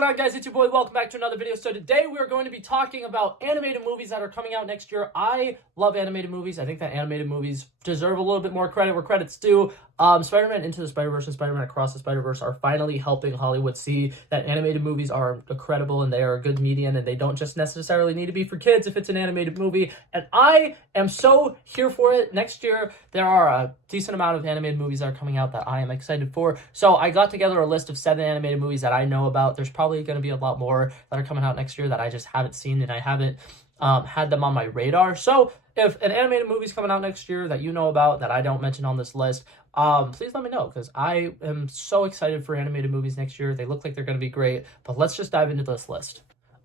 going on, guys? It's your boy. Welcome back to another video. So today we are going to be talking about animated movies that are coming out next year. I love animated movies. I think that animated movies deserve a little bit more credit where credit's due. Spider-Man Into the Spider-Verse and Spider-Man Across the Spider-Verse are finally helping Hollywood see that animated movies are incredible and they are a good medium and they don't just necessarily need to be for kids if it's an animated movie. And I am so here for it. Next year, there are a decent amount of animated movies that are coming out that I am excited for. So I got together a list of 7 animated movies that I know about. There's probably going to be a lot more that are coming out next year that I just haven't seen and I haven't had them on my radar. So if an animated movie is coming out next year that you know about that I don't mention on this list, please let me know because I am so excited for animated movies next year. They look like they're going to be great, but let's just dive into this list.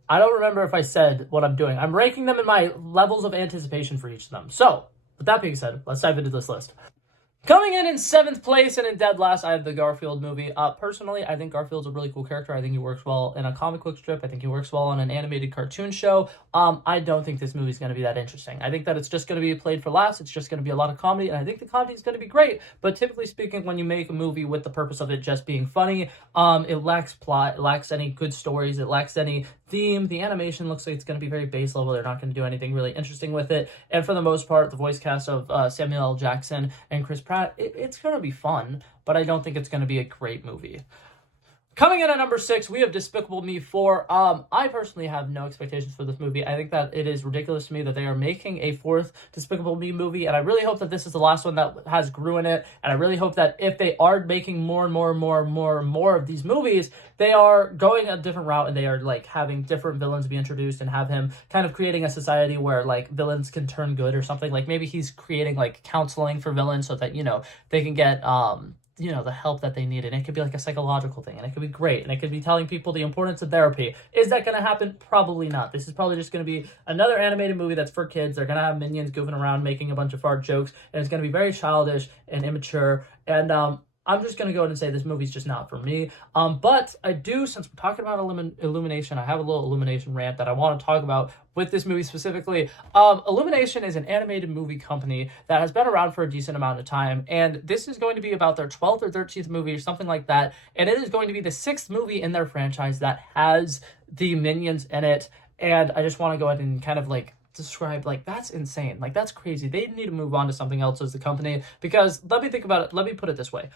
I don't remember if I said what I'm doing. I'm ranking them in my levels of anticipation for each of them. So with that being said, let's dive into this list. Coming in 7th place and in dead last, I have the Garfield movie. Personally, I think Garfield's a really cool character. I think he works well in a comic book strip. I think he works well on an animated cartoon show. I don't think this movie's going to be that interesting. I think that it's just going to be played for laughs. It's just going to be a lot of comedy, and I think the comedy is going to be great. But typically speaking, when you make a movie with the purpose of it just being funny, it lacks plot, it lacks any good stories, it lacks any theme. The animation looks like it's going to be very base level. They're not going to do anything really interesting with it. And for the most part, the voice cast of Samuel L. Jackson and Chris Pratt, it's going to be fun, but I don't think it's going to be a great movie. Coming in at number 6, we have Despicable Me 4. I personally have no expectations for this movie. I think that it is ridiculous to me that they are making a 4th Despicable Me movie, and I really hope that this is the last one that has Gru in it, and I really hope that if they are making more and more of these movies, they are going a different route, and they are, like, having different villains be introduced and have him kind of creating a society where, like, villains can turn good or something. Like, maybe he's creating, like, counseling for villains so that, you know, they can get, the help that they need, and it could be like a psychological thing, and it could be great, and it could be telling people the importance of therapy. Is that going to happen? Probably not. This is probably just going to be another animated movie that's for kids. They're going to have minions goofing around, making a bunch of fart jokes, and it's going to be very childish and immature, and I'm just going to go ahead and say this movie's just not for me. But I do, since we're talking about Illumination, I have a little Illumination rant that I want to talk about with this movie specifically. Illumination is an animated movie company that has been around for a decent amount of time, and this is going to be about their 12th or 13th movie or something like that, and it is going to be the 6th movie in their franchise that has the Minions in it, and I just want to go ahead and kind of like describe, like, that's insane. Like, that's crazy. They need to move on to something else as the company, because let me think about it. Let me put it this way.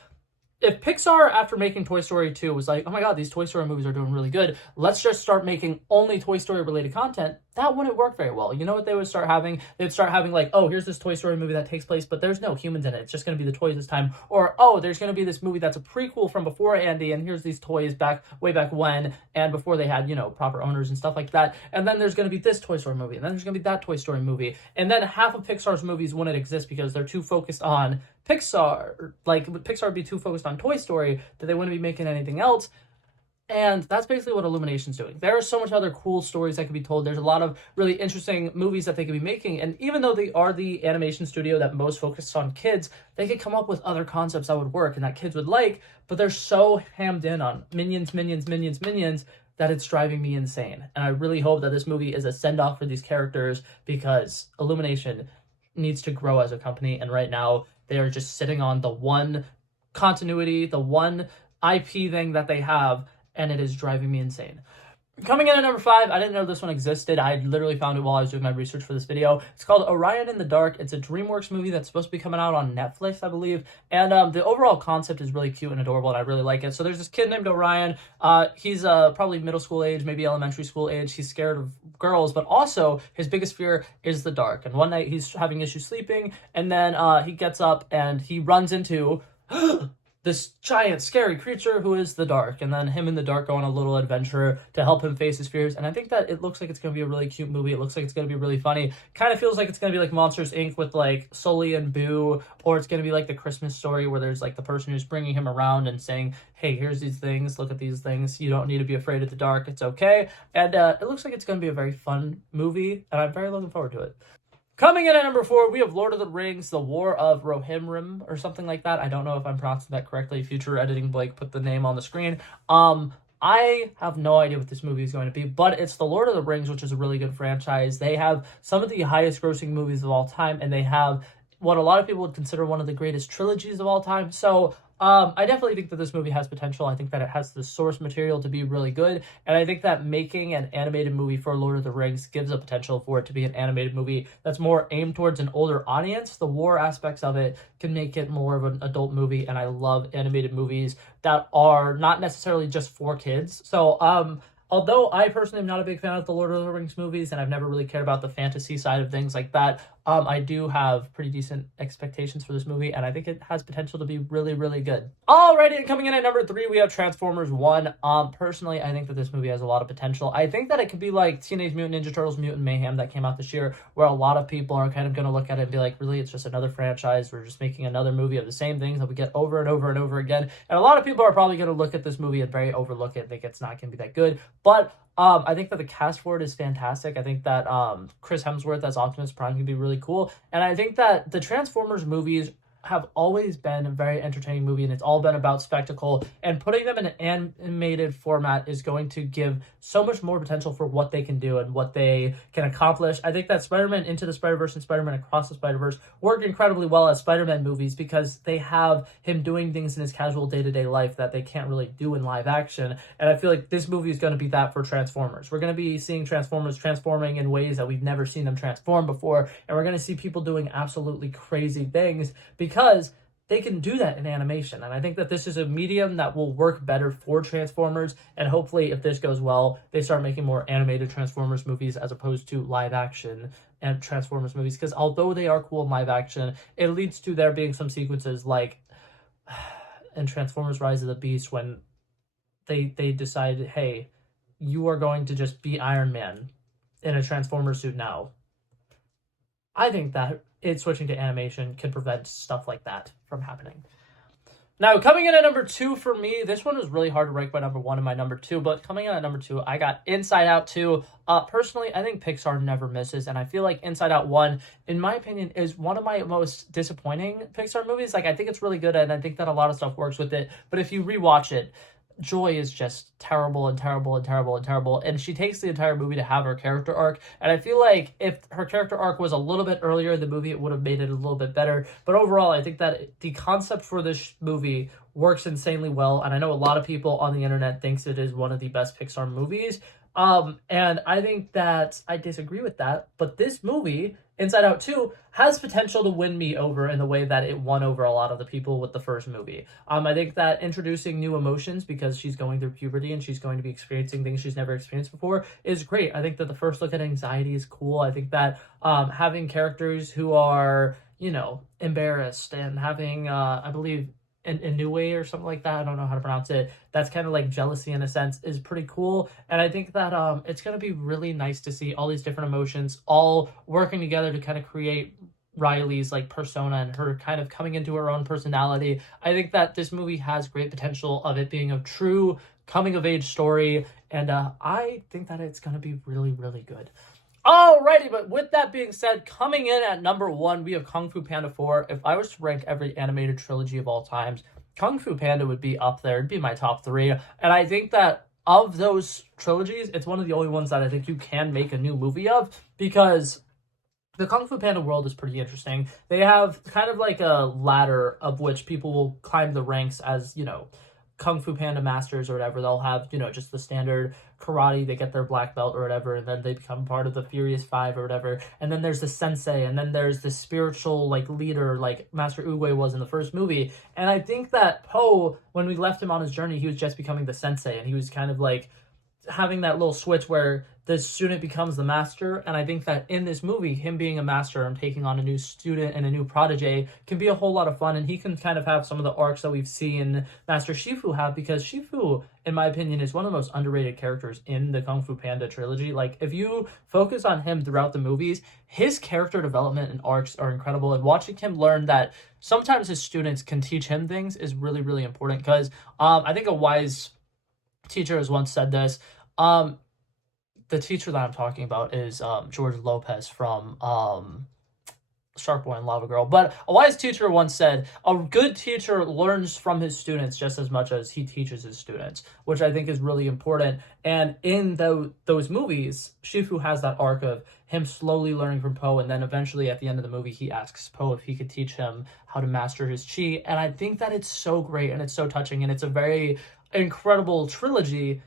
If Pixar, after making Toy Story 2, was like, oh my god, these Toy Story movies are doing really good, let's just start making only Toy Story related content, that wouldn't work very well. You know what they would start having? They'd start having, like, oh, here's this Toy Story movie that takes place, but there's no humans in it. It's just going to be the toys this time. Or, oh, there's going to be this movie that's a prequel from before Andy, and here's these toys way back when, and before they had, proper owners and stuff like that. And then there's going to be this Toy Story movie, and then there's going to be that Toy Story movie. And then half of Pixar's movies wouldn't exist because they're too focused on Pixar. Like, Pixar would be too focused on Toy Story that they wouldn't be making anything else. And that's basically what Illumination's doing. There are so much other cool stories that could be told. There's a lot of really interesting movies that they could be making. And even though they are the animation studio that most focuses on kids, they could come up with other concepts that would work and that kids would like. But they're so hammed in on minions, that it's driving me insane. And I really hope that this movie is a send-off for these characters, because Illumination needs to grow as a company. And right now, they are just sitting on the one continuity, the one IP thing that they have, and it is driving me insane. Coming in at number 5, I didn't know this one existed. I literally found it while I was doing my research for this video. It's called Orion in the Dark. It's a DreamWorks movie that's supposed to be coming out on Netflix, I believe. And the overall concept is really cute and adorable, and I really like it. So there's this kid named Orion. He's probably middle school age, maybe elementary school age. He's scared of girls, but also his biggest fear is the dark. And one night he's having issues sleeping, and then he gets up and he runs into this giant, scary creature who is the dark, and then him and the dark go on a little adventure to help him face his fears. And I think that it looks like it's going to be a really cute movie. It looks like it's going to be really funny. Kind of feels like it's going to be like Monsters, Inc. with, like, Sully and Boo, or it's going to be like the Christmas Story where there's, like, the person who's bringing him around and saying, hey, here's these things, look at these things, you don't need to be afraid of the dark, it's okay. And it looks like it's going to be a very fun movie, and I'm very looking forward to it. Coming in at number 4, we have Lord of the Rings, The War of Rohimmerim, or something like that. I don't know if I'm pronouncing that correctly. Future editing Blake put the name on the screen. I have no idea what this movie is going to be, but it's The Lord of the Rings, which is a really good franchise. They have some of the highest grossing movies of all time, and they have what a lot of people would consider one of the greatest trilogies of all time. So I definitely think that this movie has potential. I think that it has the source material to be really good, and I think that making an animated movie for Lord of the Rings gives a potential for it to be an animated movie that's more aimed towards an older audience. The war aspects of it can make it more of an adult movie, and I love animated movies that are not necessarily just for kids. So, although I personally am not a big fan of the Lord of the Rings movies, and I've never really cared about the fantasy side of things like that, I do have pretty decent expectations for this movie, and I think it has potential to be really, really good. Alrighty, and coming in at number 3, we have Transformers 1. Personally, I think that this movie has a lot of potential. I think that it could be like Teenage Mutant Ninja Turtles Mutant Mayhem that came out this year, where a lot of people are kind of going to look at it and be like, really, it's just another franchise. We're just making another movie of the same things that we get over and over and over again. And a lot of people are probably going to look at this movie and very overlook it and think it's not going to be that good. But I think that the cast for it is fantastic. I think that Chris Hemsworth as Optimus Prime can be really cool. And I think that the Transformers movies have always been a very entertaining movie, and it's all been about spectacle, and putting them in an animated format is going to give so much more potential for what they can do and what they can accomplish. I think that Spider-Man Into the Spider-Verse and Spider-Man Across the Spider-Verse work incredibly well as Spider-Man movies because they have him doing things in his casual day-to-day life that they can't really do in live action, and I feel like this movie is going to be that for Transformers. We're going to be seeing Transformers transforming in ways that we've never seen them transform before, and we're going to see people doing absolutely crazy things because they can do that in animation. And I think that this is a medium that will work better for Transformers. And hopefully, if this goes well, they start making more animated Transformers movies as opposed to live action and Transformers movies. Because although they are cool in live action, it leads to there being some sequences like in Transformers Rise of the Beast when they decided, hey, you are going to just be Iron Man in a Transformer suit now. I think that it switching to animation can prevent stuff like that from happening. Now, coming in at number 2 for me, this one was really hard to rank by number 1 and my number 2, but coming in at number 2, I got Inside Out 2. Personally, I think Pixar never misses, and I feel like Inside Out 1, in my opinion, is one of my most disappointing Pixar movies. Like, I think it's really good, and I think that a lot of stuff works with it, but if you rewatch it, Joy is just terrible and terrible and terrible and terrible, and she takes the entire movie to have her character arc, and I feel like if her character arc was a little bit earlier in the movie, it would have made it a little bit better. But overall, I think that the concept for this movie works insanely well, and I know a lot of people on the internet thinks it is one of the best Pixar movies, and I think that I disagree with that, but this movie, Inside Out 2, has potential to win me over in the way that it won over a lot of the people with the first movie. I think that introducing new emotions because she's going through puberty and she's going to be experiencing things she's never experienced before is great. I think that the first look at anxiety is cool. I think that having characters who are, embarrassed and having, I believe, a new way or something like that, I don't know how to pronounce it, that's kind of like jealousy in a sense, is pretty cool. And I think that it's going to be really nice to see all these different emotions all working together to kind of create Riley's like persona and her kind of coming into her own personality. I think that this movie has great potential of it being a true coming of age story, and I think that it's going to be really, really good. Alrighty, but with that being said, coming in at number 1, we have Kung Fu Panda 4. If I was to rank every animated trilogy of all times, Kung Fu Panda would be up there. It'd be my top 3. And I think that of those trilogies, it's one of the only ones that I think you can make a new movie of, because the Kung Fu Panda world is pretty interesting. They have kind of like a ladder of which people will climb the ranks as, Kung Fu Panda masters or whatever. They'll have, just the standard karate, they get their black belt or whatever, and then they become part of the Furious Five or whatever. And then there's the sensei, and then there's the spiritual leader like Master Oogway was in the first movie. And I think that Po, when we left him on his journey, he was just becoming the sensei, and he was kind of like having that little switch where the student becomes the master. And I think that in this movie, him being a master and taking on a new student and a new protege can be a whole lot of fun, and he can kind of have some of the arcs that we've seen Master Shifu have, because Shifu, in my opinion, is one of the most underrated characters in the Kung Fu Panda trilogy. Like, if you focus on him throughout the movies, his character development and arcs are incredible, and watching him learn that sometimes his students can teach him things is really, really important, because I think a wise teacher has once said this. The teacher that I'm talking about is George Lopez from Shark Boy and Lava Girl. But a wise teacher once said, a good teacher learns from his students just as much as he teaches his students, which I think is really important. And in those movies, Shifu has that arc of him slowly learning from Po, and then eventually at the end of the movie, he asks Po if he could teach him how to master his chi. And I think that it's so great and it's so touching, and it's a very incredible trilogy.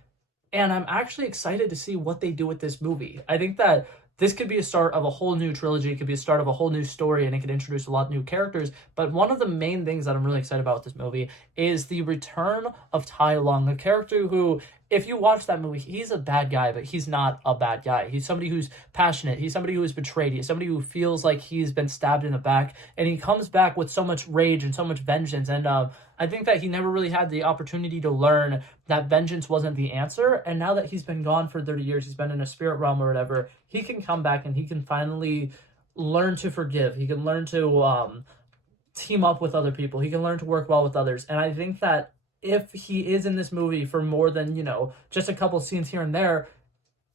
And I'm actually excited to see what they do with this movie. I think that this could be a start of a whole new trilogy. It could be a start of a whole new story, and it could introduce a lot of new characters. But one of the main things that I'm really excited about with this movie is the return of Tai Lung, a character who, if you watch that movie, he's a bad guy, but he's not a bad guy. He's somebody who's passionate. He's somebody who is betrayed. He's somebody who feels like he's been stabbed in the back, and he comes back with so much rage and so much vengeance. And I think that he never really had the opportunity to learn that vengeance wasn't the answer. And now that he's been gone for 30 years, he's been in a spirit realm or whatever, he can come back and he can finally learn to forgive. He can learn to team up with other people. He can learn to work well with others. And I think that if he is in this movie for more than, just a couple scenes here and there,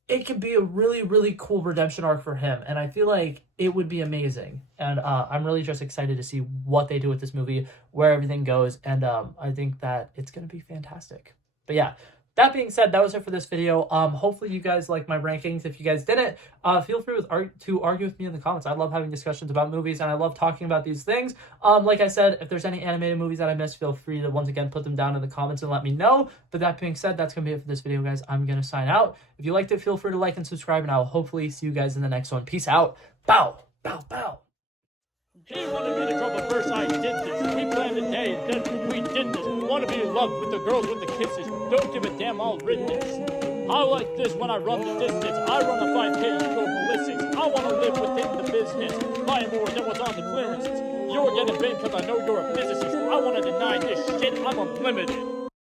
it could be a really, really cool redemption arc for him. And I feel like it would be amazing. And I'm really just excited to see what they do with this movie, where everything goes. And I think that it's going to be fantastic. But yeah, that being said, that was it for this video. Hopefully you guys like my rankings. If you guys didn't, feel free to argue with me in the comments. I love having discussions about movies, and I love talking about these things. Like I said, if there's any animated movies that I missed, feel free to once again put them down in the comments and let me know. But that being said, that's going to be it for this video, guys. I'm going to sign out. If you liked it, feel free to like and subscribe, and I'll hopefully see you guys in the next one. Peace out. Bow, bow, bow. He wanted me to drop a verse, I did this. He planned a day, then we did this. Wanna be in love with the girls with the kisses. Don't give a damn, I'll written this. I like this when I run the distance. I run a 5K, you go ballistics. I wanna live within the business. Buy more than what's on the clearances. You're getting bait cause I know you're a physicist. I wanna deny this shit, I'm unlimited.